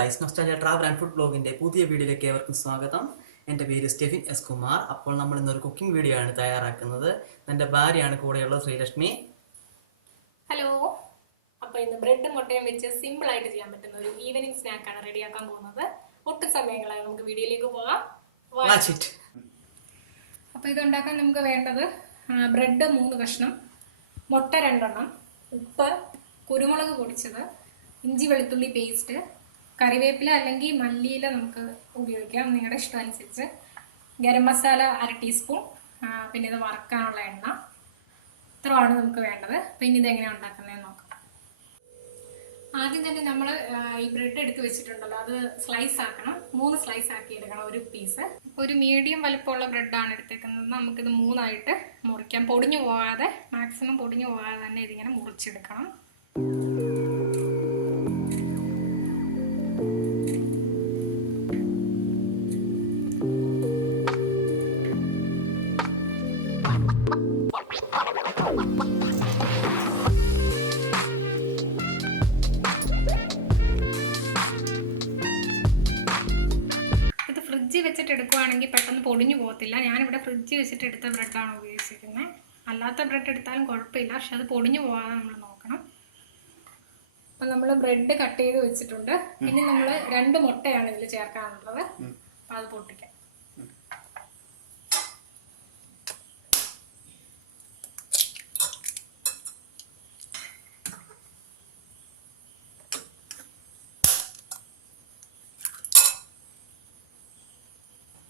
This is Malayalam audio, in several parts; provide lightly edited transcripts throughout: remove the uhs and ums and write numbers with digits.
Guys, nostalgia travel and food ബ്ലോഗിൻ്റെ പുതിയ വീഡിയോയിലേക്ക് ഏവർക്കും സ്വാഗതം. എൻ്റെ പേര് സ്റ്റെഫിൻ എസ് കുമാർ. അപ്പോൾ നമ്മൾ ഇന്നൊരു കുക്കിംഗ് വീഡിയോ ആണ് തയ്യാറാക്കുന്നത്. എൻ്റെ ഭാര്യയാണ് കൂടെയുള്ളത്, ശ്രീലക്ഷ്മി. ഹലോ. അപ്പോൾ ഇന്ന് ബ്രെഡും മുട്ടയും വെച്ച് സിമ്പിളായിട്ട് ചെയ്യാൻ പറ്റുന്ന ഒരു ഈവനിങ് സ്നാക്കാണ് റെഡിയാക്കാൻ പോകുന്നത്. ഒട്ടും സമയങ്ങളായി നമുക്ക് വീഡിയോയിലേക്ക് പോകാം. അപ്പോൾ ഇതുണ്ടാക്കാൻ നമുക്ക് വേണ്ടത് ബ്രെഡ് 3 കഷ്ണം, മുട്ട 2 എണ്ണം, ഉപ്പ്, കുരുമുളക് പൊടിച്ചത്, ഇഞ്ചി വെളുത്തുള്ളി പേസ്റ്റ്, കറിവേപ്പില അല്ലെങ്കിൽ മല്ലിയില നമുക്ക് ഉപയോഗിക്കാം നിങ്ങളുടെ ഇഷ്ടം അനുസരിച്ച്, ഗരം മസാല 1/2 ടീസ്പൂൺ, പിന്നെ ഇത് വറക്കാനുള്ള എണ്ണ. ഇത്രയാണ് നമുക്ക് വേണ്ടത്. പിന്നെ ഇതെങ്ങനെയാണ് ഉണ്ടാക്കുന്നതെന്ന് നോക്കാം. ആദ്യം തന്നെ നമ്മൾ ഈ ബ്രെഡ് എടുത്ത് വെച്ചിട്ടുണ്ടല്ലോ, അത് സ്ലൈസ് ആക്കണം. 3 സ്ലൈസ് ആക്കി എടുക്കണം ഒരു പീസ്. ഒരു മീഡിയം വലുപ്പമുള്ള ബ്രെഡാണ് എടുത്തേക്കുന്നത്. നമുക്കിത് 3 ആയിട്ട് മുറിക്കാം. പൊടിഞ്ഞു പോകാതെ, മാക്സിമം പൊടിഞ്ഞു പോകാതെ തന്നെ ഇതിങ്ങനെ മുറിച്ചെടുക്കണം. ഫ്രിഡ്ജിൽ വെച്ചിട്ട് എടുക്കുവാണെങ്കിൽ പെട്ടെന്ന് പൊടിഞ്ഞു പോകത്തില്ല. ഞാനിവിടെ ഫ്രിഡ്ജിൽ വെച്ചിട്ട് എടുത്ത ബ്രെഡാണ് ഉപയോഗിച്ചിരിക്കുന്നത്. അല്ലാത്ത ബ്രെഡ് എടുത്താലും കുഴപ്പമില്ല, പക്ഷെ അത് പൊടിഞ്ഞു പോകാതെ നമ്മൾ നോക്കണം. അപ്പം നമ്മൾ ബ്രെഡ് കട്ട് ചെയ്ത് വെച്ചിട്ടുണ്ട്. ഇനി നമ്മൾ 2 മുട്ടയാണ് ഇതിൽ ചേർക്കാനുള്ളത്. അപ്പം അത് പൊട്ടിക്കാം.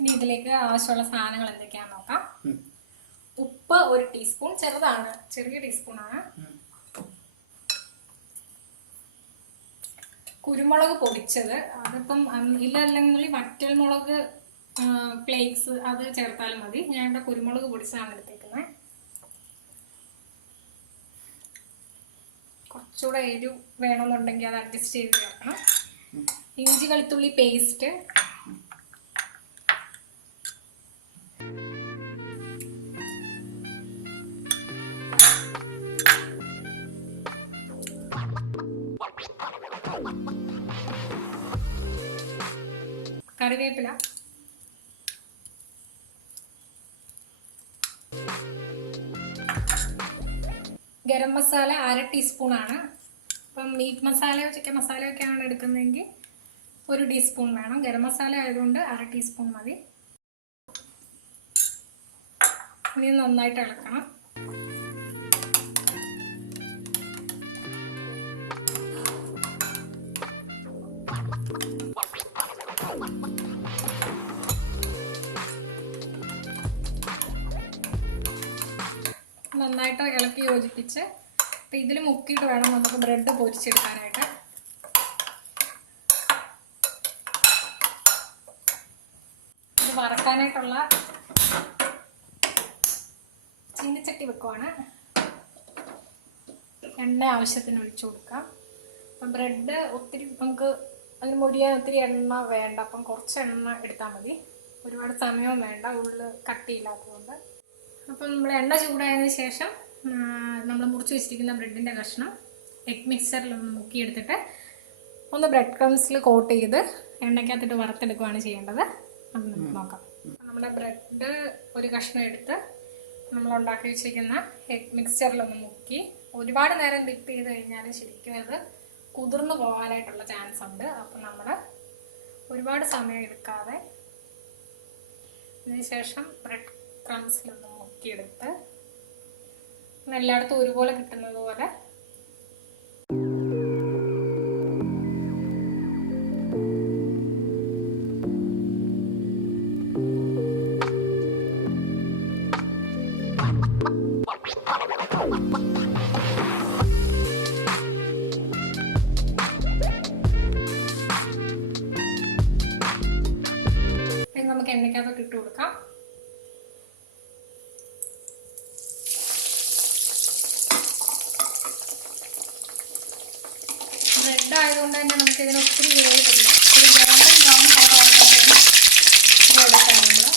ഇനി ഇതിലേക്ക് ആവശ്യമുള്ള സാധനങ്ങൾ എന്തൊക്കെയാണെന്ന് നോക്കാം. ഉപ്പ് 1 ടീസ്പൂൺ, ചെറുതാണ്, ചെറിയ ടീസ്പൂണാണ്. കുരുമുളക് പൊടിച്ചത്, അതിപ്പം ഇല്ലെങ്കിൽ വറ്റൽമുളക് ഫ്ലേക്സ് അത് ചേർത്താലും മതി. ഞാൻ ഇവിടെ കുരുമുളക് പൊടിച്ചതാണ് എടുത്തേക്കുന്നത്. കുറച്ചുകൂടെ എരിവ് വേണമെന്നുണ്ടെങ്കിൽ അത് അഡ്ജസ്റ്റ് ചെയ്ത് ചേർക്കണം. ഇഞ്ചി വെളുത്തുള്ളി പേസ്റ്റ്, കറിവേപ്പില, ഗരം മസാല 1/2 ടീസ്പൂണാണ്. അപ്പം മീറ്റ് മസാലയോ ചിക്കൻ മസാലയോ ഒക്കെയാണ് എടുക്കുന്നതെങ്കിൽ 1 ടീസ്പൂൺ വേണം. ഗരം മസാല ആയതുകൊണ്ട് 1/2 ടീസ്പൂൺ മതി. ഇനി നന്നായിട്ട് ഇളക്കണം. നന്നായിട്ട് ഇളക്കി യോജിപ്പിച്ച് അപ്പം ഇതിൽ മുക്കിയിട്ട് വേണം നമുക്ക് ബ്രെഡ് പൊരിച്ചെടുക്കാനായിട്ട്. ഇത് വറക്കാനായിട്ടുള്ള ചീനിച്ചട്ടി വെക്കുവാണ്. എണ്ണ ആവശ്യത്തിന് ഒഴിച്ചു കൊടുക്കാം. അപ്പം ബ്രെഡ് ഒത്തിരി നമുക്ക് അതിന് മുരിയാൻ ഒത്തിരി എണ്ണ വേണ്ട. അപ്പം കുറച്ച് എണ്ണ എടുത്താൽ മതി. ഒരുപാട് സമയവും വേണ്ട, ഉള്ളിൽ കട്ടിയില്ലാത്തതുകൊണ്ട്. അപ്പം നമ്മൾ എണ്ണ ചൂടായതിനു ശേഷം നമ്മൾ മുറിച്ച് വെച്ചിരിക്കുന്ന ബ്രെഡിൻ്റെ കഷ്ണം എഗ് മിക്സറിൽ ഒന്ന് മുക്കിയെടുത്തിട്ട് ഒന്ന് ബ്രെഡ് ക്രംസിൽ കോട്ട് ചെയ്ത് എണ്ണയ്ക്കകത്തിട്ട് വറുത്തെടുക്കുകയാണ് ചെയ്യേണ്ടത്. അത് നമുക്ക് നോക്കാം. നമ്മുടെ ബ്രെഡ് ഒരു കഷ്ണം എടുത്ത് നമ്മൾ ഉണ്ടാക്കി വെച്ചിരിക്കുന്ന എഗ് മിക്സ്ചറിലൊന്ന് മുക്കി ഒരുപാട് നേരം ഡിപ്പ് ചെയ്ത് കഴിഞ്ഞാൽ ശരിക്കും അത് കുതിർന്നു പോകാനായിട്ടുള്ള ചാൻസ് ഉണ്ട്. അപ്പം നമ്മൾ ഒരുപാട് സമയം എടുക്കാതെ അതിന് ശേഷം ബ്രെഡ് ക്രംസിലൊന്ന് മുക്കിയെടുത്ത് എല്ലായിടത്തും ഒരുപോലെ കിട്ടുന്നത് പോലെ നമുക്ക് എണ്ണയ്ക്കകത്തൊക്കെ ഇട്ട് കൊടുക്കാം. ബ്രെഡ് ആയതുകൊണ്ട് തന്നെ നമുക്ക് ഇതിന് ഒത്തിരി വേവില്ല. ഒരു ഗോൾഡൻ ബ്രൗൺ കളറായിട്ട് എടുക്കണം നമ്മൾ.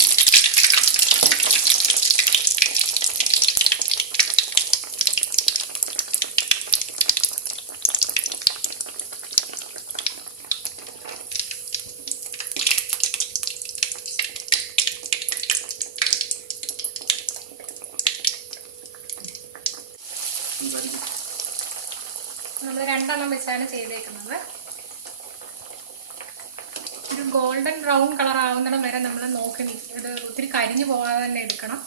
രണ്ടെണ്ണം വെച്ചാണ് ചെയ്തേക്കുന്നത്. ഒരു ഗോൾഡൻ ബ്രൗൺ കളർ ആവുന്നിടം വരെ നമ്മൾ നോക്കി ഇത് ഒത്തിരി കരിഞ്ഞു പോകാതെ തന്നെ എടുക്കണം.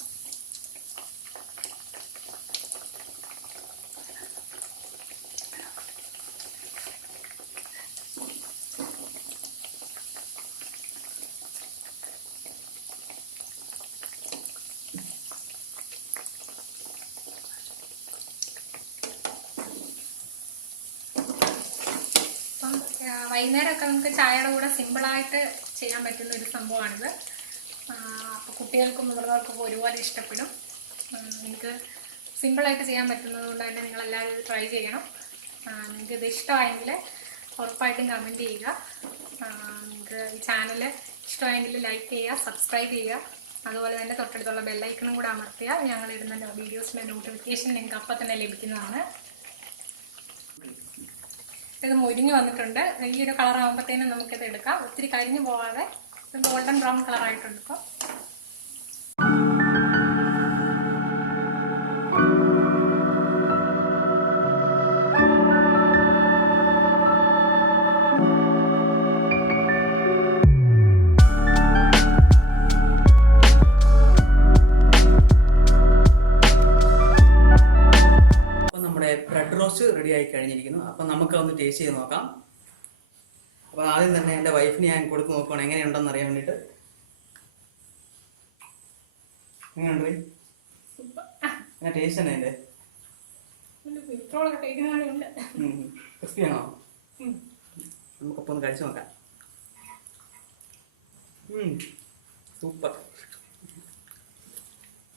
വൈകുന്നേരമൊക്കെ നമുക്ക് ചായയുടെ കൂടെ സിമ്പിളായിട്ട് ചെയ്യാൻ പറ്റുന്ന ഒരു സംഭവമാണിത്. അപ്പോൾ കുട്ടികൾക്കും മുതിർന്നവർക്കും ഒരുപോലെ ഇഷ്ടപ്പെടും. നിങ്ങൾക്ക് സിമ്പിളായിട്ട് ചെയ്യാൻ പറ്റുന്നത് കൊണ്ട് തന്നെ നിങ്ങളെല്ലാവരും ഇത് ട്രൈ ചെയ്യണം. നിങ്ങൾക്ക് ഇത് ഇഷ്ടമായെങ്കിൽ ഉറപ്പായിട്ടും കമൻറ്റ് ചെയ്യുക. നിങ്ങൾക്ക് ഈ ചാനൽ ഇഷ്ടമായെങ്കിൽ ലൈക്ക് ചെയ്യുക, സബ്സ്ക്രൈബ് ചെയ്യുക. അതുപോലെ തന്നെ തൊട്ടടുത്തുള്ള ബെല്ലൈക്കണും കൂടെ അമർത്തിയാൽ ഞങ്ങളിടുന്ന വീഡിയോസിൻ്റെ നോട്ടിഫിക്കേഷൻ നിങ്ങൾക്ക് അപ്പം തന്നെ ലഭിക്കുന്നതാണ്. ഇത് മൊരിഞ്ഞ് വന്നിട്ടുണ്ട്. ഈ ഒരു കളർ ആകുമ്പോഴത്തേനും നമുക്കിത് എടുക്കാം. ഒത്തിരി കരിഞ്ഞു പോകാതെ ഗോൾഡൻ ബ്രൗൺ കളർ ആയിട്ടുണ്ട്. ഇപ്പോൾ ബ്രെഡ് റോസ്റ്റ് റെഡി ആയി കഴിഞ്ഞിരിക്കുന്നു. അപ്പം നമുക്ക് ഒന്ന് ടേസ്റ്റ് ചെയ്ത് നോക്കാം. അപ്പോൾ ആദ്യം തന്നെ എൻ്റെ വൈഫിന് ഞാൻ കൊടുത്ത് നോക്കുകയാണ് എങ്ങനെയുണ്ടെന്ന് അറിയാൻ വേണ്ടിയിട്ട്. എങ്ങനെയുണ്ട്? ഞാൻ ടേസ്റ്റ് തന്നെ എൻ്റെ ക്രിസ്പിയാണോ? നമുക്കപ്പോൾ ഒന്ന് കഴിച്ചു നോക്കാം. സൂപ്പർ.